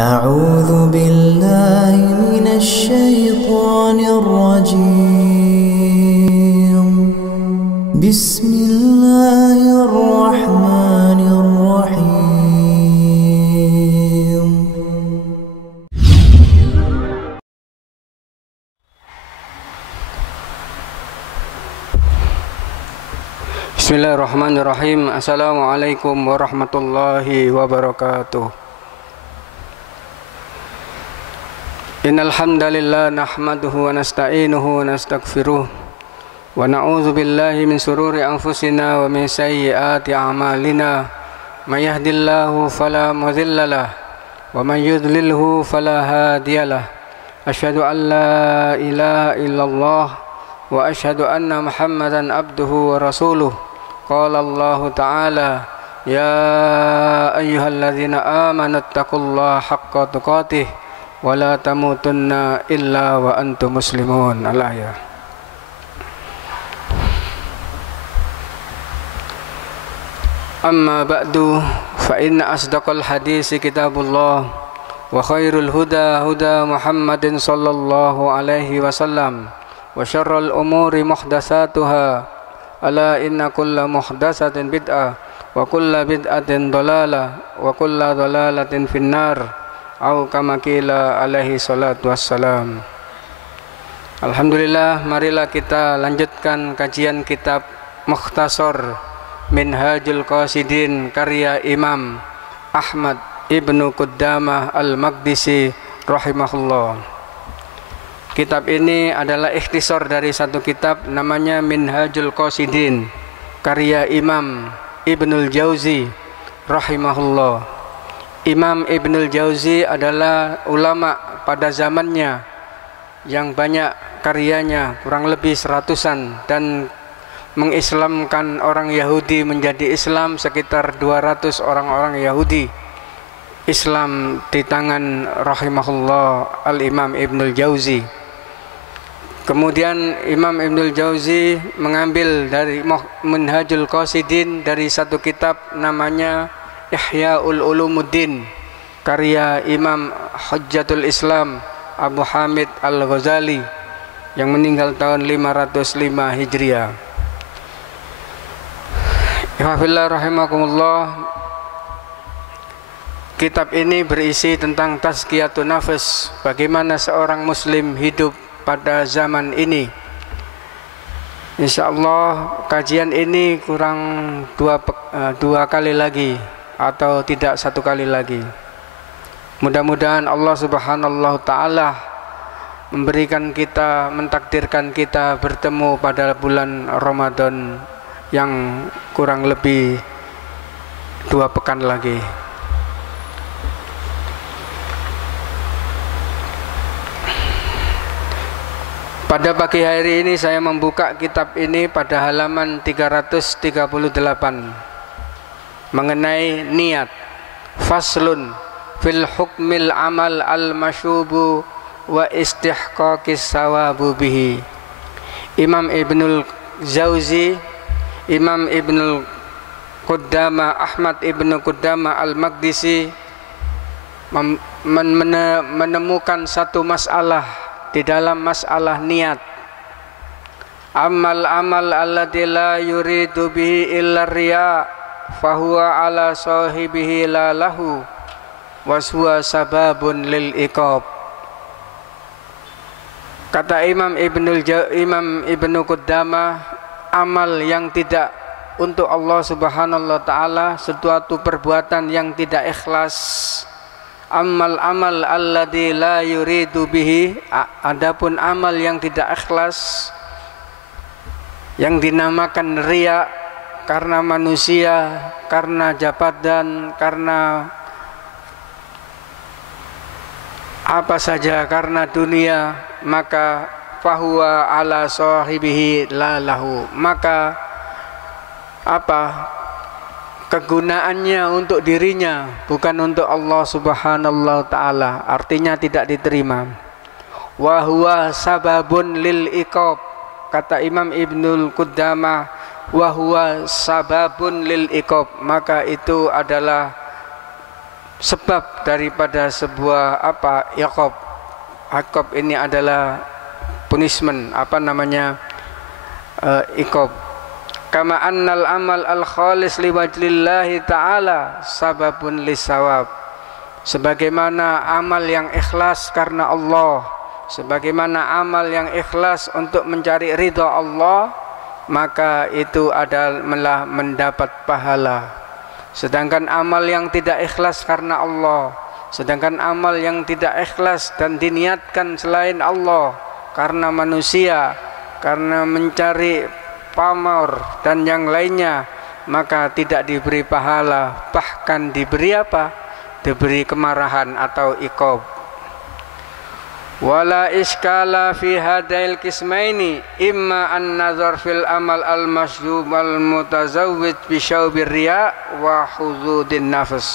أعوذ بالله من الشيطان الرجيم بسم الله الرحمن الرحيم Bismillahirrahmanirrahim. Assalamualaikum warahmatullahi wabarakatuh. Innal hamdalillah nahmaduhu wa nasta'inuhu wa nastaghfiruh wa na'udzu billahi min shururi anfusina wa min sayyiati a'malina. May yahdihillahu fala mudhillalah wa man yudlilhu fala hadiyalah. Asyhadu an la ilaha illallah wa asyhadu anna Muhammadan abduhu wa rasuluh. Qala Allah ta'ala ya ayyuhalladzina amanu taqullaha haqqa tuqatih wa la tamutunna illa wa antum muslimun. Al-ayah. Amma ba'du fa inna asdaqal hadisi kitabullah wa khairul huda huda Muhammadin sallallahu alaihi wasallam wa syarrul umuri muhdatsatuha ala inna kulla muhdatsatin bid'ah wa kulla bid'atin dhalalah wa kulla dhalalatin finnar. Au kama qila alaihi salatu wassalam. Alhamdulillah, marilah kita lanjutkan kajian kitab Mukhtasar Minhajul Qasidin karya Imam Ahmad Ibnu Qudamah Al-Maqdisi rahimahullah. Kitab ini adalah ikhtisar dari satu kitab namanya Minhajul Qasidin karya Imam Ibnul Jauzi rahimahullah. Imam Ibnul Jauzi adalah ulama pada zamannya yang banyak karyanya, kurang lebih 100-an, dan mengislamkan orang Yahudi menjadi Islam. Sekitar 200 orang-orang Yahudi Islam di tangan rahimahullah Al-Imam Ibnul Jauzi. Kemudian Imam Ibnul Jauzi mengambil dari Minhajul Qasidin dari satu kitab namanya Ihya'ul Ulumuddin karya Imam Hujjatul Islam Abu Hamid Al-Ghazali yang meninggal tahun 505 Hijriah. Ihfazillah rahimakumullah. Kitab ini berisi tentang tazkiyatun nafs, bagaimana seorang muslim hidup pada zaman ini. Insyaallah kajian ini kurang dua kali lagi atau tidak satu kali lagi. Mudah-mudahan Allah subhanahu ta'ala memberikan kita, mentakdirkan kita bertemu pada bulan Ramadan yang kurang lebih 2 pekan lagi. Pada pagi hari ini saya membuka kitab ini pada halaman 338 mengenai niat. Faslun fil hukmil amal al masyubu wa istihqaqis sawabu bihi. Imam Ibnul Jauzi, Imam Ibnul Qudamah Ahmad Ibnu Qudamah Al-Maqdisi menemukan satu masalah di dalam masalah niat. Amal alladzi la yuridu bihi illa riya' fahuwa ala sahibihi la lahu waswa sababun lil iqab. Kata Imam Ibnu Qudamah, amal yang tidak untuk Allah subhanahu wa ta'ala, suatu perbuatan yang tidak ikhlas. Amal alladzi la yuridu bihi, adapun amal yang tidak ikhlas, yang dinamakan riya, karena manusia, karena jabatan, karena apa saja, karena dunia, maka fahuwa ala sahibihi la lahu, maka apa kegunaannya untuk dirinya, bukan untuk Allah subhanahu ta'ala, artinya tidak diterima. Wa huwa sababun lil iqab, kata Imam Ibnul Qudamah, wa huwa sababun lil iqab, maka itu adalah sebab daripada sebuah iqab. Iqab ini adalah punishment, iqab. Kama annal amal al khalis liwajlillahi ta'ala sababun lisawab. Sebagaimana amal yang ikhlas karena Allah, sebagaimana amal yang ikhlas untuk mencari ridha Allah, maka itu adalah mendapat pahala. Sedangkan amal yang tidak ikhlas karena Allah, sedangkan amal yang tidak ikhlas dan diniatkan selain Allah karena manusia, karena mencari pamor dan yang lainnya, maka tidak diberi pahala, bahkan diberi diberi kemarahan atau iqab. Wala iskala fi hadail kismaini imma an nazar fil amal al masjub al mutazawwid bi syawbir riya wa huzudin nafs.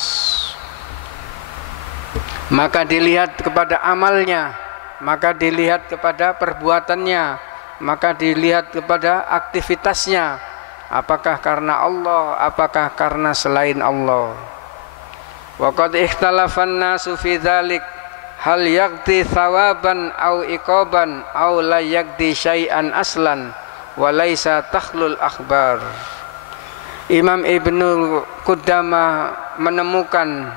Maka dilihat kepada amalnya, maka dilihat kepada perbuatannya, maka dilihat kepada aktivitasnya, apakah karena Allah, apakah karena selain Allah. Wa qad ikhtalafan nasu fi dzalik hal yaqdi thawaban au iqaban au la yaqdi syai'an aslan wa laisa takhlul akhbar. Imam Ibnu Qudamah menemukan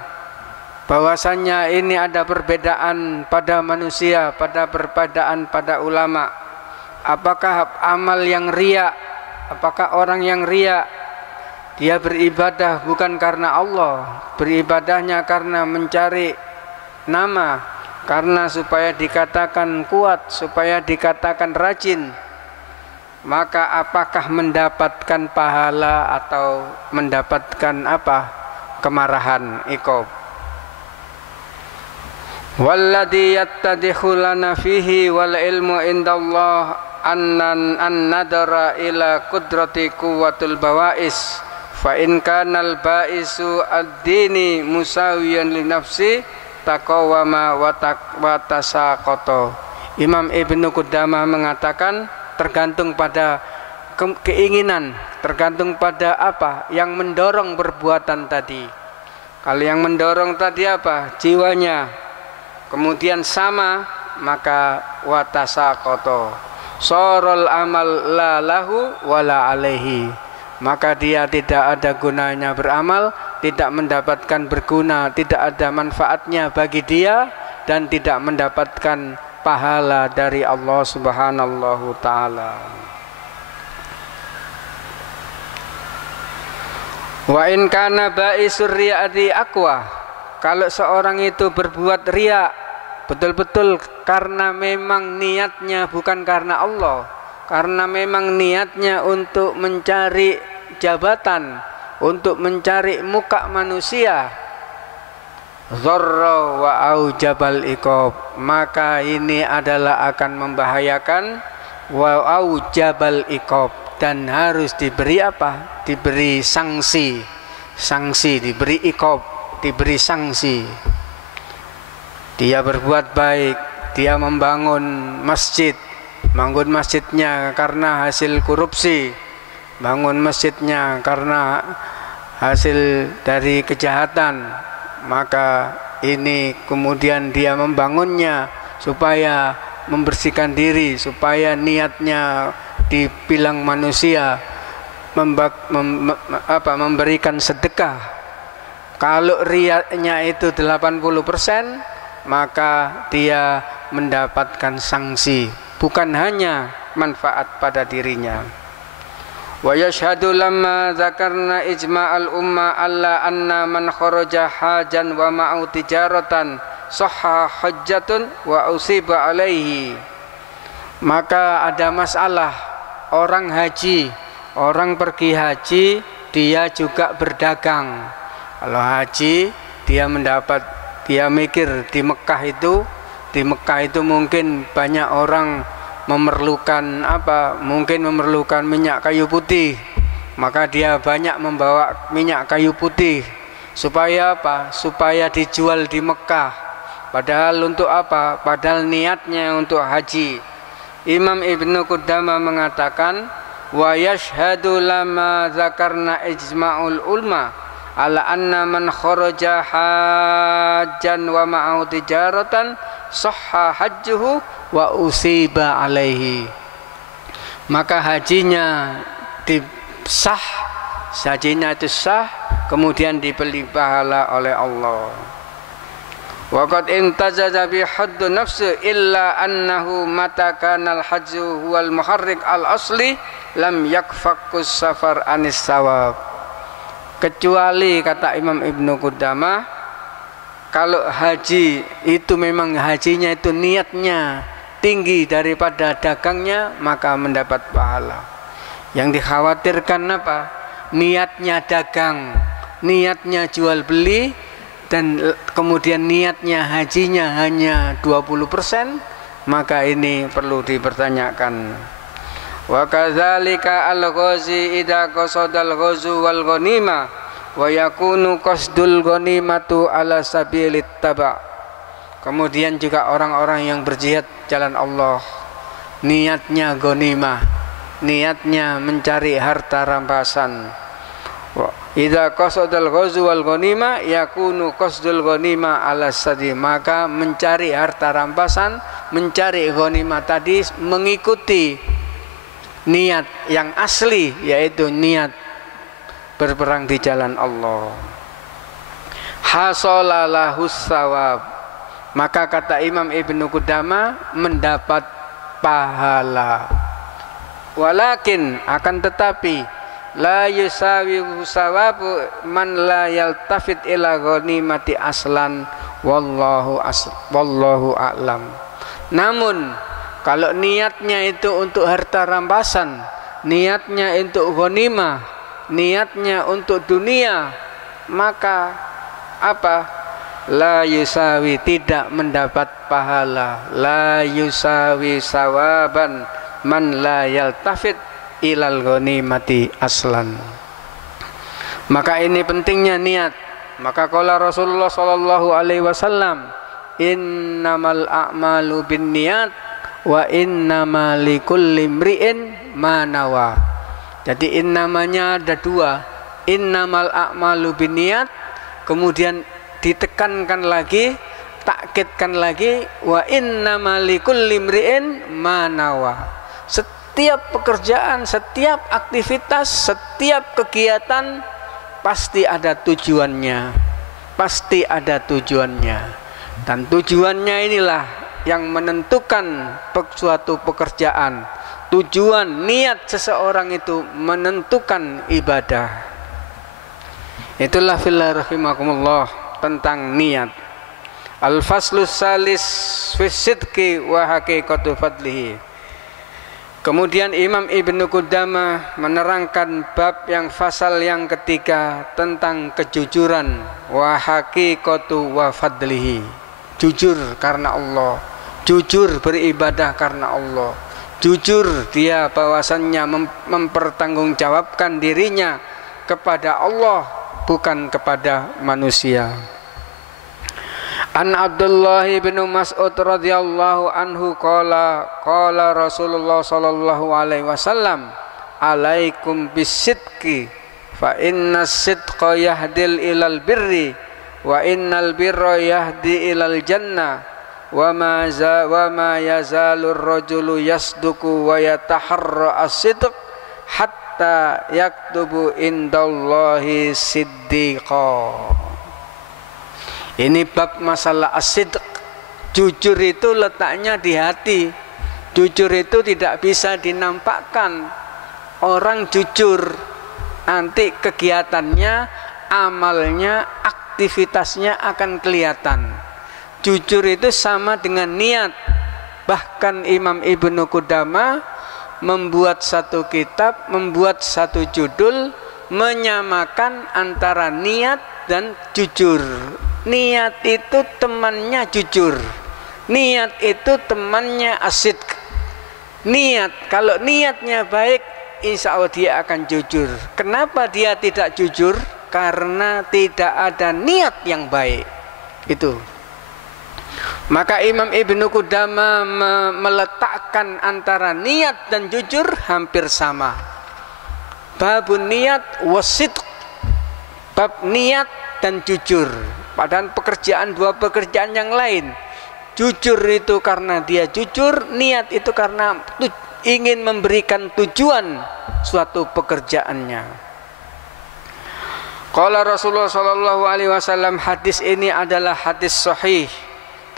bahwasannya ini ada perbedaan pada manusia, perbedaan pada ulama. Apakah amal yang riya, apakah orang yang riya dia beribadah bukan karena Allah, beribadahnya karena mencari nama, karena supaya dikatakan kuat, supaya dikatakan rajin, maka apakah mendapatkan pahala atau mendapatkan kemarahan, iqab. Walladhi yattadikhu lana fihi wal ilmu indallah an nadara ila qudrati quwwatul bawais fa in kanal baisu ad-dini musawiyan li nafsi taqawama wa tasaqata. Imam Ibnu Qudamah mengatakan tergantung pada keinginan, tergantung pada yang mendorong perbuatan tadi. Kalau yang mendorong tadi jiwanya, kemudian sama, maka wa tasaqata sorol amal la lahu wala alaihi, maka dia tidak ada gunanya beramal, tidak mendapatkan berguna, tidak ada manfaatnya bagi dia, dan tidak mendapatkan pahala dari Allah Subhanahu ta'ala. Wa in kana ba'isur riya'ati aqwa, kalau seorang itu berbuat riya betul-betul karena memang niatnya bukan karena Allah, karena memang niatnya untuk mencari jabatan, untuk mencari muka manusia, dzarra wa aujabal iqab, maka ini adalah akan membahayakan, wa aujabal iqab, dan harus diberi diberi sanksi, diberi iqab, diberi sanksi. Dia berbuat baik, dia membangun masjid, bangun masjidnya karena hasil korupsi, bangun masjidnya karena hasil dari kejahatan, maka ini kemudian dia membangunnya supaya membersihkan diri, supaya niatnya dibilang manusia, memberikan sedekah. Kalau riyanya itu 80%, maka dia mendapatkan sanksi, bukan hanya manfaat pada dirinya. Wa yashhadu lamma dzakarna ijma'al umma alla anna man kharaja hajan wa ma'u tijaratan sahha hajjatun wa usiba alaihi. Maka ada masalah orang haji, orang pergi haji, dia juga berdagang. Kalau haji dia mikir di Mekah itu mungkin banyak orang memerlukan mungkin memerlukan minyak kayu putih, maka dia banyak membawa minyak kayu putih supaya supaya dijual di Mekah, padahal untuk padahal niatnya untuk haji. Imam Ibnu Qudamah mengatakan wa yashhadu lama dzakarna ijma'ul ulma ala anna man kharaja hajjan wa ma'ahu tijaratan sahha hajjuhu wa usiba alaihi. Maka hajinya sah, hajinya itu sah, kemudian diberi pahala oleh Allah. Wa qad intazaza bi hadd nafsi illa annahu mata kana al-hajju huwal muharrik al-asli lam yakfakus safar anis sawab. Kecuali kata Imam Ibnu Qudamah, kalau haji itu memang hajinya itu niatnya tinggi daripada dagangnya, maka mendapat pahala. Yang dikhawatirkan apa? Niatnya dagang, niatnya jual beli, dan kemudian niatnya hajinya hanya 20%, maka ini perlu dipertanyakan. Wa kadzalika al-ghazi idza qasadal ghazu wal ghanima wa yakunu qasdul ghanimatu ala sabilit taba'. Kemudian juga orang-orang yang berjihad jalan Allah, niatnya ghanimah, niatnya mencari harta rampasan. Idza qasadal ghazu wal ghanima yakunu qasdul ghanima ala sadi, maka mencari harta rampasan, mencari ghanimah tadi mengikuti niat yang asli, yaitu niat berperang di jalan Allah. Hasalalahu sawab, maka kata Imam Ibnu Qudamah mendapat pahala. Walakin akan tetapi la yusawi sawabu man la yaltafit ila ghanimati aslan wallahu a'lam. Namun kalau niatnya itu untuk harta rampasan, niatnya untuk ghanimah, niatnya untuk dunia, maka apa? La yusawi, tidak mendapat pahala. La yusawi sawaban man la yaltafit ilal ghanimati aslan. Maka ini pentingnya niat. Maka qala Rasulullah sallallahu alaihi wasallam, innamal a'malu binniyat wa innamal likulli imri'in ma nawa. Jadi innamanya ada dua, innamal a'malu binniyat, kemudian ditekankan lagi, takkidkan lagi, wa innamal likulli imri'in ma nawa. Setiap pekerjaan, setiap aktivitas, setiap kegiatan pasti ada tujuannya, pasti ada tujuannya, dan tujuannya inilah yang menentukan suatu pekerjaan. Tujuan niat seseorang itu menentukan ibadah. Itulah fillah rahimakumullah tentang niat. Al-faslus salis fi sidqi wa haqiqatu fadlihi. Kemudian Imam Ibnu Qudamah menerangkan bab yang fasal yang ketiga tentang kejujuran, wa haqiqatu wa fadlihi. Jujur karena Allah, jujur beribadah karena Allah, jujur dia bahwasannya mempertanggungjawabkan dirinya kepada Allah, bukan kepada manusia. An Abdullah bin Mas'ud radhiyallahu anhu qala Rasulullah sallallahu alaihi wasallam, alaikum bisidqi fa innas sidqa yahdil ilal birri wa innal birra yahdi ilal jannah wa ma yazalur rajulu yasduku wa yataharra as-sidq hatta yaktubu indallahi siddiqa. Ini bab masalah as-sidq. Jujur itu letaknya di hati. Jujur itu tidak bisa dinampakkan. Orang jujur nanti kegiatannya, amalnya, aktivitasnya akan kelihatan. Jujur itu sama dengan niat. Bahkan Imam Ibnu Qudamah membuat satu kitab, membuat satu judul menyamakan antara niat dan jujur. Niat itu temannya jujur, niat itu temannya as-sidq. Niat, kalau niatnya baik, insya Allah dia akan jujur. Kenapa dia tidak jujur? Karena tidak ada niat yang baik. Itu. Maka Imam Ibnu Qudamah meletakkan antara niat dan jujur hampir sama. Babun niat wasidq. bab niat dan jujur. Padahal dua pekerjaan yang lain. Jujur itu karena dia jujur, niat itu karena ingin memberikan tujuan suatu pekerjaannya. Qala Rasulullah sallallahu alaihi wasallam, hadis ini adalah hadis sahih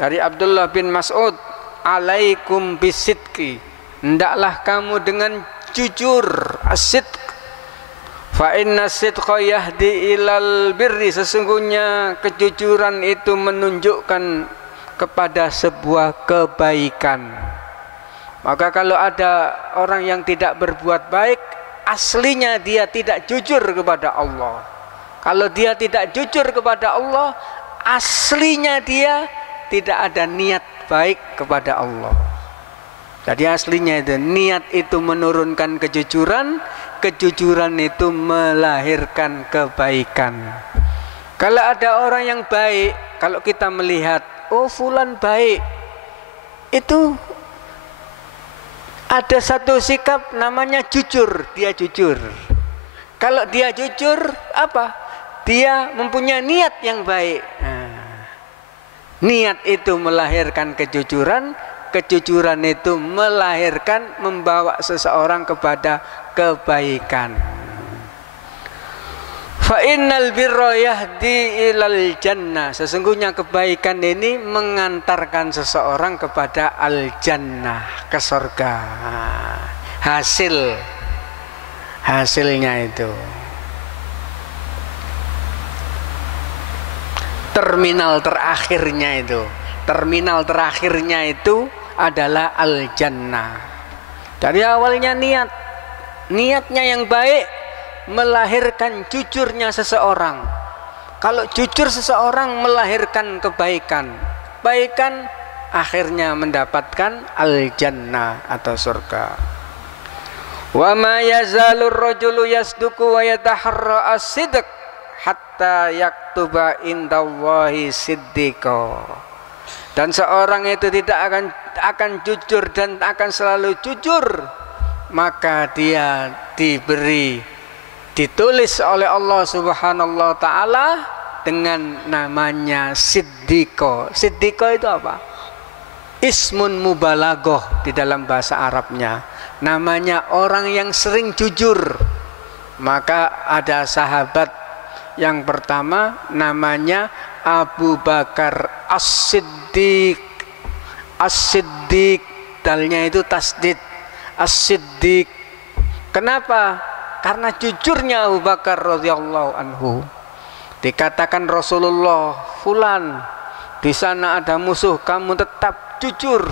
dari Abdullah bin Mas'ud, alaikum bisidqi, hendaklah kamu dengan jujur, as-sidq. Fa inna sidqa yahdi ilal birri, sesungguhnya kejujuran itu menunjukkan kepada sebuah kebaikan. Maka kalau ada orang yang tidak berbuat baik, aslinya dia tidak jujur kepada Allah. Kalau dia tidak jujur kepada Allah, aslinya dia tidak ada niat baik kepada Allah. Jadi aslinya itu, niat itu menurunkan kejujuran, kejujuran itu melahirkan kebaikan. Kalau ada orang yang baik, kalau kita melihat, oh fulan baik, itu ada satu sikap namanya jujur, dia jujur. Kalau dia jujur, apa? Dia mempunyai niat yang baik. Niat itu melahirkan kejujuran, kejujuran itu melahirkan, membawa seseorang kepada kebaikan. Fa innal birra yahdi ilal jannah, sesungguhnya kebaikan ini mengantarkan seseorang kepada al jannah, ke surga. Hasilnya itu terminal terakhirnya itu adalah al jannah. Dari awalnya niatnya yang baik melahirkan jujurnya seseorang. Kalau jujur seseorang melahirkan kebaikan, akhirnya mendapatkan al jannah atau surga. Wa ma yazalur rajulu yasduqu wa yataharra as-sidq hatta yaktuba indallahi siddiqa. Dan seorang itu tidak akan jujur dan akan selalu jujur, maka dia ditulis oleh Allah Subhanahu wa taala dengan namanya siddiqa. Siddiqa itu apa? Ismun mubalaghah di dalam bahasa Arabnya. Namanya orang yang sering jujur. Maka ada sahabat yang pertama namanya Abu Bakar As-Siddiq. As-Siddiq, dalnya itu tasdid. As-Siddiq. Kenapa? Karena jujurnya Abu Bakar radhiyallahu anhu. Dikatakan Rasulullah, fulan, di sana ada musuh, kamu tetap jujur.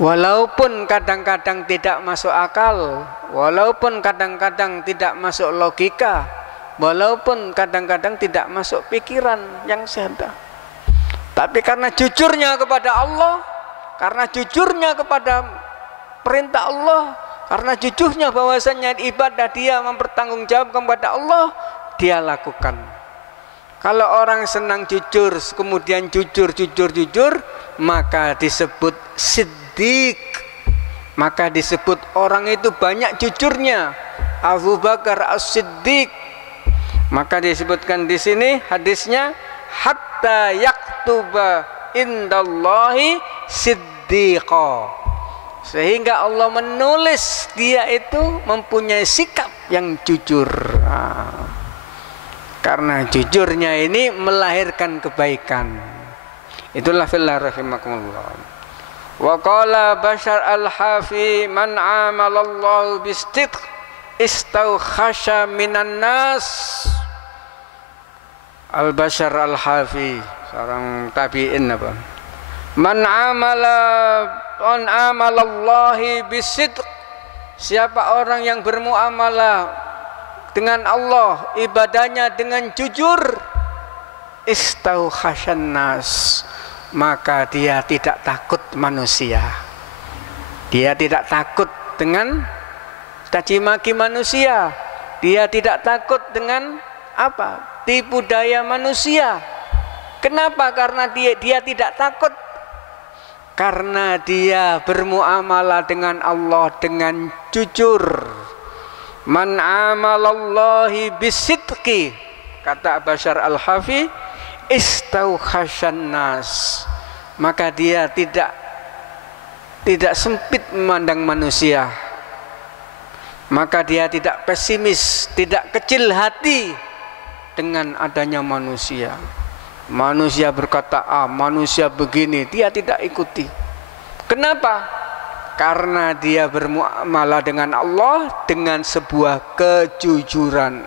Walaupun kadang-kadang tidak masuk akal, walaupun kadang-kadang tidak masuk logika, walaupun kadang-kadang tidak masuk pikiran yang sehat. Tapi karena jujurnya kepada Allah, karena jujurnya kepada perintah Allah, karena jujurnya bahwasanya ibadah dia mempertanggungjawabkan kepada Allah, dia lakukan. Kalau orang senang jujur, kemudian jujur, maka disebut siddiq. Maka disebut orang itu banyak jujurnya. Abu Bakar As-Siddiq. Maka disebutkan di sini hadisnya, hatta yaktuba indallahi siddiqa, sehingga Allah menulis dia itu mempunyai sikap yang jujur. Karena jujurnya ini melahirkan kebaikan. Itulah fillah rahimakumullah. Wa qala Bashar al-Hafi, man amalallahu bis-sidq istawkhasha minan nas. Al-Bashar al-Hafi, seorang tabi'in apa? Man amalallahi bis-sidq, siapa orang yang bermuamalah dengan Allah, ibadahnya dengan jujur, istaukhasyan nas, maka dia tidak takut manusia. Dia tidak takut dengan caci maki manusia. Dia tidak takut dengan apa? Tipu daya manusia. Kenapa? Karena dia tidak takut. Karena dia bermuamalah dengan Allah dengan jujur. Man amalallahi bisidqi, kata Bashar Al-Hafi, istaukhasyan nas, maka dia tidak sempit memandang manusia, maka dia tidak pesimis, tidak kecil hati dengan adanya manusia. Manusia berkata A, manusia begini, dia tidak ikuti. Kenapa? Karena dia bermuamalah dengan Allah dengan sebuah kejujuran.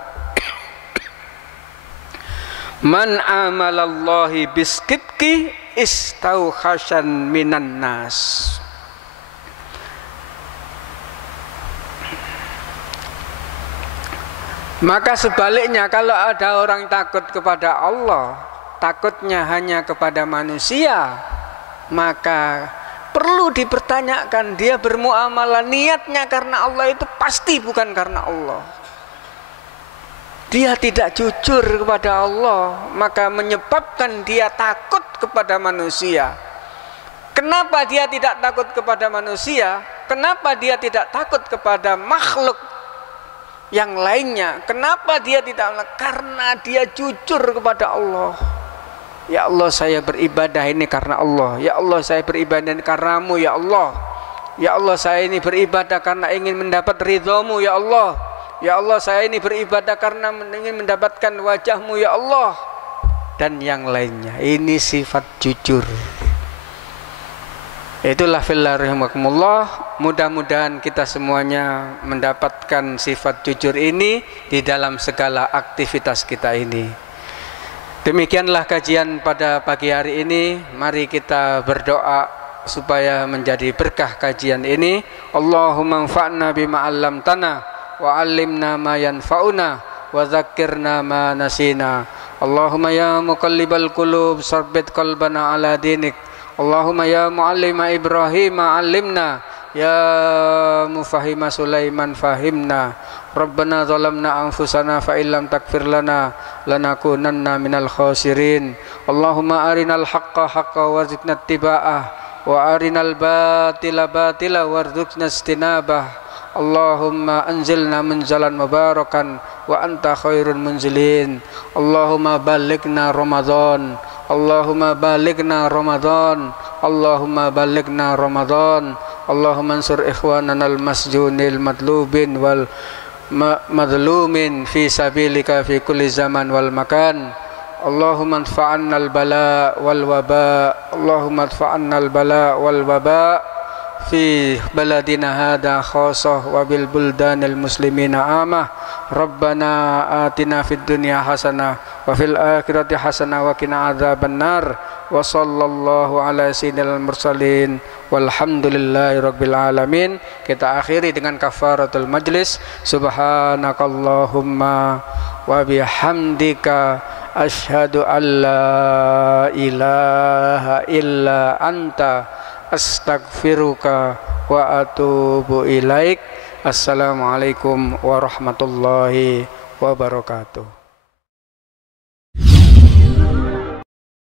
Man amalallahi bisidqi istaukhasyan minan nas. Maka sebaliknya, kalau ada orang takut kepada Allah, takutnya hanya kepada manusia, maka perlu dipertanyakan, dia bermuamalah niatnya karena Allah itu pasti bukan karena Allah. Dia tidak jujur kepada Allah, maka menyebabkan dia takut kepada manusia. Kenapa dia tidak takut kepada manusia? Kenapa dia tidak takut kepada makhluk yang lainnya? Kenapa dia tidak? Karena dia jujur kepada Allah. Ya Allah, saya beribadah ini karena Allah. Ya Allah, saya beribadah ini karenamu ya Allah. Ya Allah, saya ini beribadah karena ingin mendapat ridhamu ya Allah. Ya Allah, saya ini beribadah karena ingin mendapatkan wajahmu ya Allah. Dan yang lainnya. Ini sifat jujur. Itulah fillah rahimakumullah. Mudah-mudahan kita semuanya mendapatkan sifat jujur ini di dalam segala aktivitas kita ini. Demikianlah kajian pada pagi hari ini. Mari kita berdoa supaya menjadi berkah kajian ini. Allahumma anfa'na bima 'allamtana wa 'allimna ma yanfa'una wa dzakkirna ma nasina. Allahumma ya muqallibal qulub tsabbit qalbana 'ala dinik. Allahumma ya muallima Ibrahim 'allimna, ya mufahima Sulaiman fahimna. Rabbana zalamna anfusana fa illam takfir lana lanakunanna minal khasirin. Allahumma arinal haqqa haqqa warzuqna ittiba'ah wa arinal batila batila warzuqna istinabah. Allahumma anzilna munzalan mubarakan wa anta khairul munzilin. Allahumma balighna Ramadan. Allahumma balighna Ramadan. Allahumma balighna Ramadan. Allahumma ansur ikhwanana al-masjunil madlubin wal madlumin fi sabilika fi kulli zaman wal makan. Allahumma adfa'anna al-bala wal waba. Allahumma adfa'anna al-bala wal waba fi baladina hada khasah wa bil buldanil muslimina amah. Rabbana atina fid dunya hasanah wa fil akhirati hasanah wa qina adzabannar. Wa sallallahu ala sayyidil mursalin walhamdulillahi rabbil alamin. Kita akhiri dengan kafaratul majlis. Subhanakallahumma wa bihamdika asyhadu an la ilaha illa anta astaghfiruka wa atubu ilaik. Assalamualaikum warahmatullahi wabarakatuh.